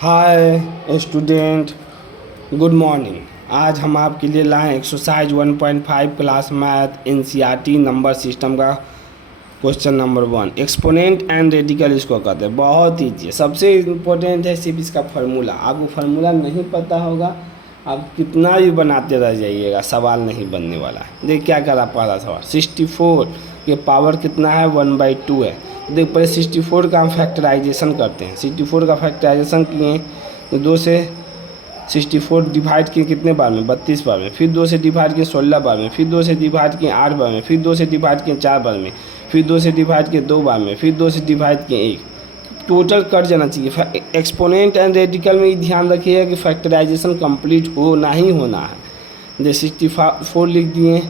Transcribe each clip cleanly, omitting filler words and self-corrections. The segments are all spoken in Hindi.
Hi student, good morning. आज हम आपके लिए लाए exercise 1.5 class math NCERT number system का question number 1। Exponent and radical इसको कहते हैं। बहुत ईजी है, सबसे इम्पोर्टेंट है सिर्फ इसका फार्मूला। आपको फार्मूला नहीं पता होगा, आप कितना भी बनाते रह जाइएगा, सवाल नहीं बनने वाला है। देखिए क्या करा पहला सवाल, 64 के पावर कितना है, 1/2 है। देख पहले 64 का हम फैक्टराइजेशन करते हैं। 64 का फैक्टराइजेशन किए तो 2 से 64 डिवाइड किए कितने बार में, 32 बार में। फिर 2 से डिवाइड किए 16 बार में। फिर 2 से डिवाइड किए 8 बार में। फिर 2 से डिवाइड किए 4 बार में। फिर 2 से डिवाइड किए 2 बार में। फिर 2 से डिवाइड किए 1। टोटल कट जाना चाहिए। एक्सपोनेंट एंड रेडिकल में ये ध्यान रखिएगा कि फैक्टराइजेशन कंप्लीट होना ही होना है। जैसे 64 लिख दिए,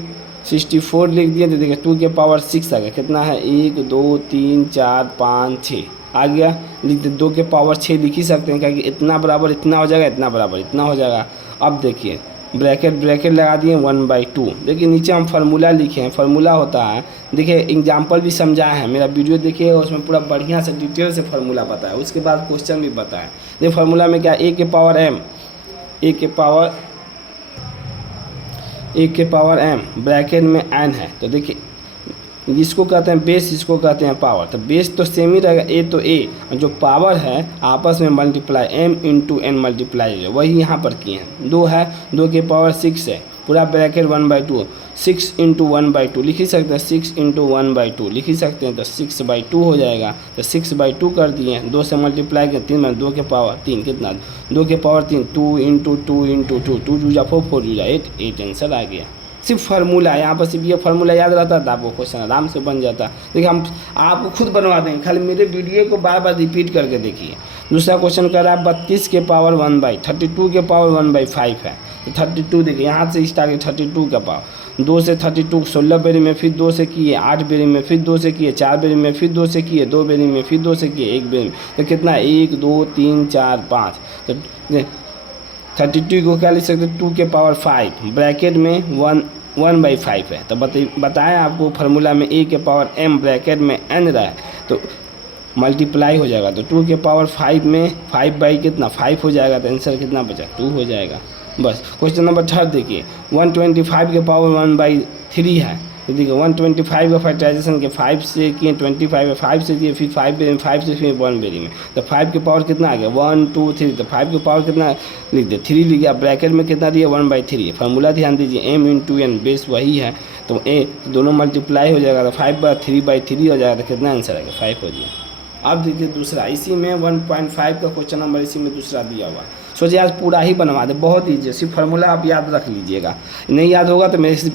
64 लिख दिए तो देखिए 2 के पावर 6 आ गया। कितना है, 1 2 3 4 5 6 आ गया। लिख दे 2 के पावर 6 लिख ही सकते हैं, क्योंकि इतना बराबर इतना हो जाएगा, इतना बराबर इतना हो जाएगा। अब देखिए ब्रैकेट लगा दिए 1/2। देखिए नीचे हम फार्मूला लिखे हैं। फार्मूला होता है, देखिए एग्जाम्पल भी समझाया है, मेरा वीडियो देखिएगा, उसमें पूरा बढ़िया से डिटेल से फार्मूला बताया, उसके बाद क्वेश्चन भी बताया। देखिए फार्मूला में क्या, a के पावर m ब्रैकेट में n है। तो देखिए इसको कहते हैं बेस, इसको कहते हैं पावर। तो बेस तो सेम ही रहेगा, a तो a, जो पावर है आपस में multiply, m into n multiply, वही यहाँ पर किए हैं। 2 है, 2 के पावर 6 है, पूरा ब्रैकेट 1/2, 6 इंटू 1/2 लिख ही सकते हैं, 6 इंटू 1/2 लिख ही सकते हैं। तो 6/2 हो जाएगा। तो 6/2 कर दिए, 2 से मल्टीप्लाई किया 3 में, 2 के पावर 3 कितना, 2 के पावर 3, 2 इंटू 2 इंटू 2, 2 जूजा 4, 4 जूजा 8, 8 आंसर आ गया। सिर्फ फार्मूला है, यहाँ पर सिर्फ ये फार्मूला याद रहता था, आपको क्वेश्चन आराम से बन जाता। देखिए हम आपको खुद बनवा देंगे, खाली मेरे वीडियो को बार बार रिपीट करके देखिए। दूसरा क्वेश्चन कर रहा है 32 के पावर 1/32 के पावर 1/5 है। तो 32 देखिए यहाँ से स्टार्ट किया, 32 का पावर 2 से 32 16 बेरी में, फिर 2 से किए 8 बेरी में, फिर 2 से किए 4 बेरी में, फिर 2 से किए 2 बेरी में, फिर 2 से किए 1 बेरी में। तो कितना, 1 2 3 4 5। तो 32 को क्या लिख सकते, 2 के पावर 5 ब्रैकेट में 1/5 है। तो बताएं आपको फार्मूला में a के पावर m ब्रैकेट में n रहा है, तो मल्टीप्लाई हो जाएगा। तो 2 के पावर 5 में 5 बाई कितना 5 हो जाएगा। तो आंसर कितना बचा, 2 हो जाएगा। बस क्वेश्चन नंबर 3 देखिए, 125 के पावर 1/3 है। तो देखिए 125 का फैक्टराइजेशन के 5 से किए, 25 5 से किए, फिर 5 बेरी में, 5 से फिर 1 बेरी में। तो 5 के पावर कितना आ गया, 1 2 3। तो 5 के पावर कितना लिख दिया, 3 लिख गया। ब्रैकेट में कितना दिया, 1/3। फार्मूला ध्यान दीजिए, m इंटू n, बेस वही है। तो a तो दोनों मल्टीप्लाई हो जाएगा, तो 5/3/3 हो जाएगा। तो कितना आंसर आएगा, 5 हो गया। अब देखिए दूसरा, इसी में 1.5 का क्वेश्चन नंबर इसी में दूसरा दिया हुआ। सोचिए आज पूरा ही बनवा दे, बहुत ईजी है। सिर्फ फार्मूला आप याद रख लीजिएगा, नहीं याद होगा तो मेरे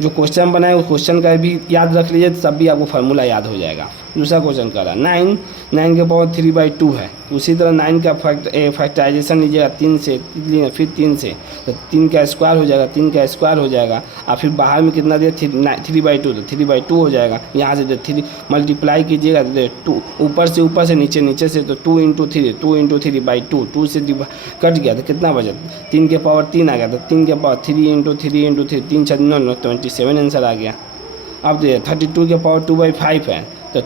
जो क्वेश्चन बनाए उस क्वेश्चन का भी याद रख लीजिए, तब भी आपको फार्मूला याद हो जाएगा। दूसरा क्वेश्चन कर रहा है 9 के पावर 3/2 है। उसी तरह 9 का फैक्टराइजेशन लीजिएगा, 3 से फिर 3 से, तो 3 का स्क्वायर हो जाएगा, 3 का स्क्वायर हो जाएगा। और फिर बाहर में कितना दिया, 3/2, तो 3/2 हो जाएगा। यहाँ से 3 मल्टीप्लाई कीजिएगा, तो 2 ऊपर से नीचे से, तो 2 इंटू 3, 2 इंटू 3/2, 2 से कट गया तो कितना बचा, 3 के पावर 3 आ गया। तो 3 के पावर 3 इंटू 3 इंटू 3, 3 6 9 27 आंसर आ गया। अब देखिए 32 के पावर 2/5 है। तो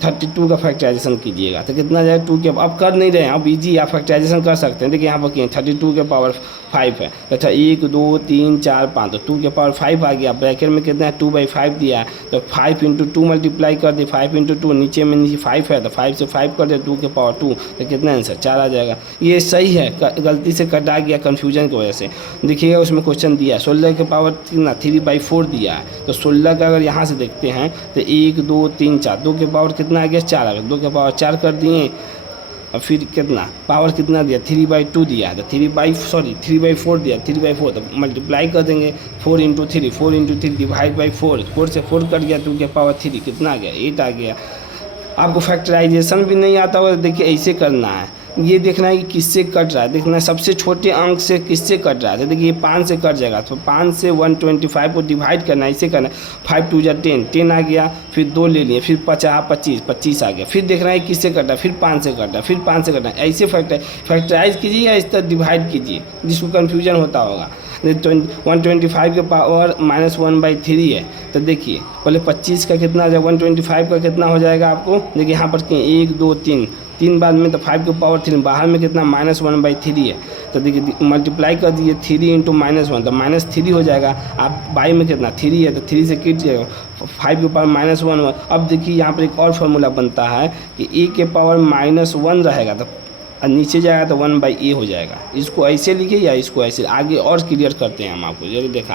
32 का फैक्टराइजेशन कीजिएगा तो कितना जाएगा, 2 के, अब कर नहीं रहे हैं, अब इजी आप फैक्टराइजेशन कर सकते हैं। देखिए यहाँ पर किए 32 के पावर 5 है। अच्छा 1 2 3 4 5, तो 2 के पावर 5 आ गया। ब्रैकेट में कितना है, 2/5 दिया है। तो 5 इंटू 2 मल्टीप्लाई कर दिए, 5 इंटू 2, नीचे 5 है, तो 5 से 5 कर दिया, 2 के पावर 2, तो कितना आंसर 4 आ जाएगा। ये सही है, गलती से कटा गया कन्फ्यूजन की वजह से। देखिएगा उसमें क्वेश्चन दिया है 16 के पावर कितना 3/4 दिया है। तो 16 का अगर यहाँ से देखते हैं तो 1 2 3 4, 2 के पावर कितना आ गया, 4 आ गया। 2 के पावर 4 कर दिए, और फिर कितना पावर कितना दिया, 3/2 दिया है। तो 3/4 दिया, 3/4 तो मल्टीप्लाई कर देंगे, 4 इंटू 3, 4 इंटू 3 डिवाइड बाई 4, 4 से 4 कट गया, 2 के पावर 3 कितना आ गया, 8 आ गया। आपको फैक्टराइजेशन भी नहीं आता होगा, देखिए ऐसे करना है, ये देखना है कि किससे कट रहा है, देखना है सबसे छोटे अंक से किससे कट रहा है। तो देखिए ये 5 से कट जाएगा, तो 5 से 125 को डिवाइड करना है, इसे करना है। 5 2 जा 10, 10 आ गया, फिर 2 ले लिए, फिर 50 25, 25 आ गया। फिर देखना है किससे कटा, फिर 5 से कटा, फिर 5 से कटा, ऐसे फैक्टराइज कीजिए या इस तरह डिवाइड कीजिए, जिसको कन्फ्यूजन होता होगा। 125 के पावर -1/3 है। तो देखिए पहले 25 का कितना हो जाएगा, 125 का कितना हो जाएगा आपको, देखिए यहाँ पर 1 2 3 3 बाद में तो 5 के पावर 3, बाहर में कितना -1/3 है। तो देखिए मल्टीप्लाई कर दीजिए 3 इंटू -1 तो -3 हो जाएगा। आप बाई में कितना 3 है तो 3 से किट जाएगा 5 के पावर -1। अब देखिए यहाँ पर एक और फार्मूला बनता है कि ए के पावर -1 रहेगा तो नीचे जाएगा तो 1/a हो जाएगा। इसको ऐसे लिखिए या इसको ऐसे, आगे और क्लियर करते हैं हम आपको, जरूर देखा